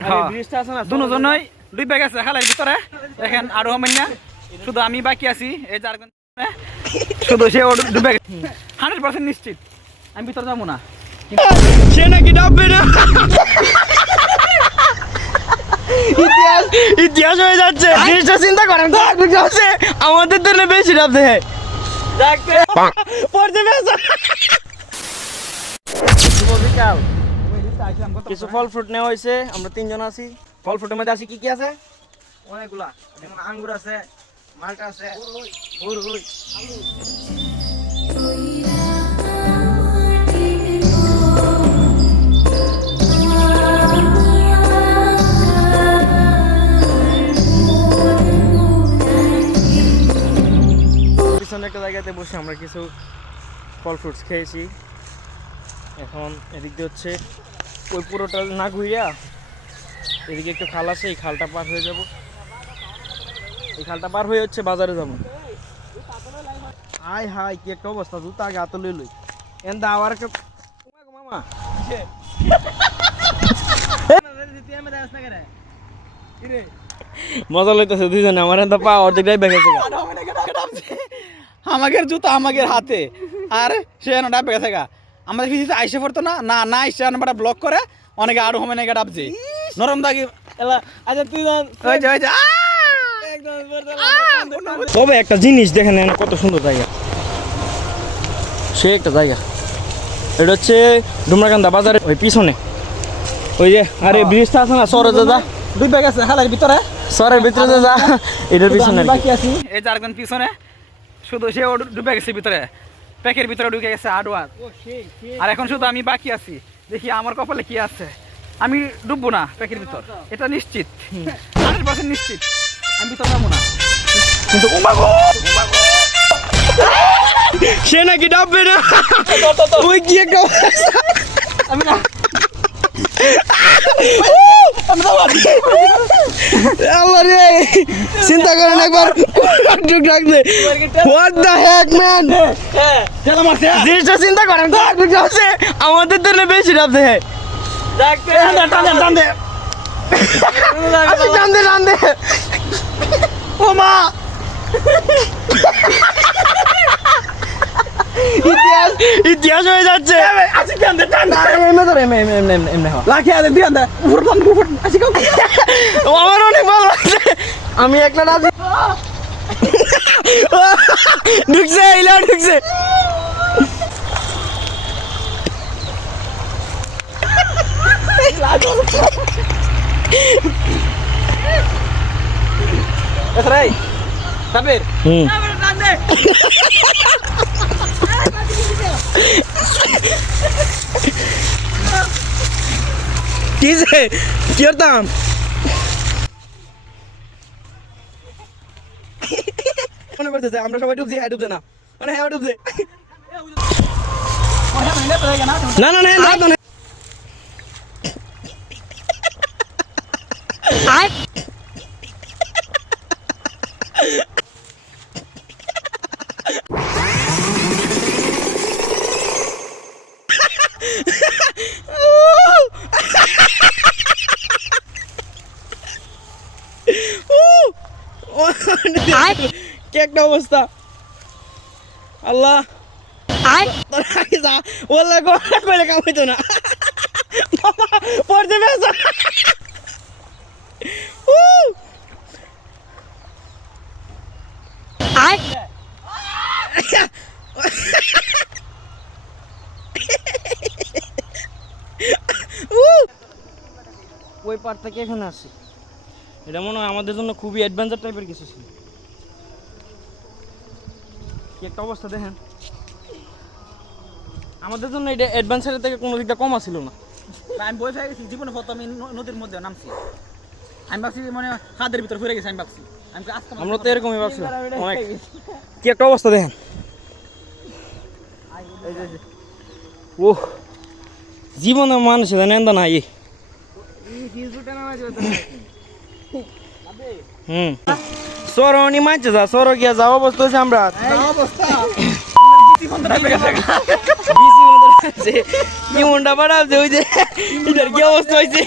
দুজনই দুই ব্যাগ আছে খালের ভিতরে দেখেন আরো হমেন না শুধু আমি বাকি আছি এই চারজন শুধু সে দুই ব্যাগ 100% নিশ্চিত আমি ভিতরে যাবো না সে নাকি ডাববে না ইতিহাস হয়ে যাচ্ছে জিনিসটা চিন্তা করেন আমাদের জন্য বেশি ডাব দেয় কিছু ফল ফ্রুট নেওয়া হয়েছে আমরা তিনজন আছি ফল ফ্রুটের মধ্যে আছি কি কি আছে অনেকগুলা যেমন আঙ্গুর আছে মালটা আছে পিছনে একটা জায়গাতে বসে আমরা কিছু ফল ফ্রুটস খেয়েছি এখন এদিক দিয়ে হচ্ছে ওই পুরোটা না ঘুরিয়া এদিকে একটু খাল আছে এই খালটা পার হয়ে যাব এই খালটা পার হয়ে হচ্ছে বাজারে যাবো হাই হাই কি একটা অবস্থা জুতা আগে হাতে লই লই এন্দা আবার একটা মামা মজা লইতেছে দুইজনে আমার এন্দা পা অর্ধেকটাই বেঁকেছে আমাদের জুতা আমাদের হাতে আর সে ডাব বেঁকে গা আমাদের ফিজিতে আইসে পড়তো না না না আইসে আমরা ব্লক করে অনেকে আরো হবে না ডাবছে নরম দাগি আচ্ছা তুই তবে একটা জিনিস দেখেন কত সুন্দর জায়গা সে একটা জায়গা এটা হচ্ছে ডুমরাকান্দা বাজারের ওই পিছনে ওই যে আরে ব্রিজটা আছে না সরে যা দুই ব্যাগ আছে হালের ভিতরে সরের ভিতরে যা এটার পিছনে বাকি আছি এই চারজন পিছনে শুধু সে ডুবে গেছে ভিতরে প্যাকের ভিতরে ঢুকে গেছে আডওয়ার আর এখন শুধু আমি বাকি আছি দেখি আমার কপালে কি আছে আমি ডুববো না প্যাকের ভিতর এটা নিশ্চিত 100% নিশ্চিত আমি ভিতর যাবো না কিন্তু সে নাকি ডাববে না ওই কি একটা আমি না আল্লাহ রে চিন্তা করেন একবার হোয়াট দ্য হেক ম্যান জিনিসটা চিন্তা করেন আমাদের জন্য বেশি ডাব দেয় টান দে ও মা ইতিহাস হয়ে যাচ্ছে আমার অনেক ভালো লাগছে আমি একলা রাজি ঢুকছে ইলা ঢুকছে কিসে কি করতাম মনে পড়তেছে আমরা সবাই ডুবছি হ্যাঁ ডুবছে না মানে হ্যাঁ ডুবছে না না না না কি একটা অবস্থা আল্লাহ কইলে কাম হইতো না পড়তে বেশ ওই পার থেকে এখানে আসি এটা মনে হয় আমাদের জন্য খুবই অ্যাডভেঞ্চার টাইপের কিছু ছিল কি একটা অবস্থা দেখেন আমাদের জন্য এটা অ্যাডভেঞ্চারের থেকে কোনো দিকটা কম ছিল না আমি বই ফেলে গেছি জীবনে প্রথম আমি নদীর মধ্যে নামছি আমি ভাবছি মানে খাদের ভিতরে ফিরে গেছি আমি ভাবছি আমরা তো এরকমই ভাবছিলাম অনেক কি একটা অবস্থা দেখেন ও জীবনে মানুষ নেন্দা নাই সরনি মানছে যা সর গিয়া যাওয়া অবস্থা হয়েছে আমরা কি মুন্ডা বাড়াচ্ছে ওই যে এটার কি অবস্থা হয়েছে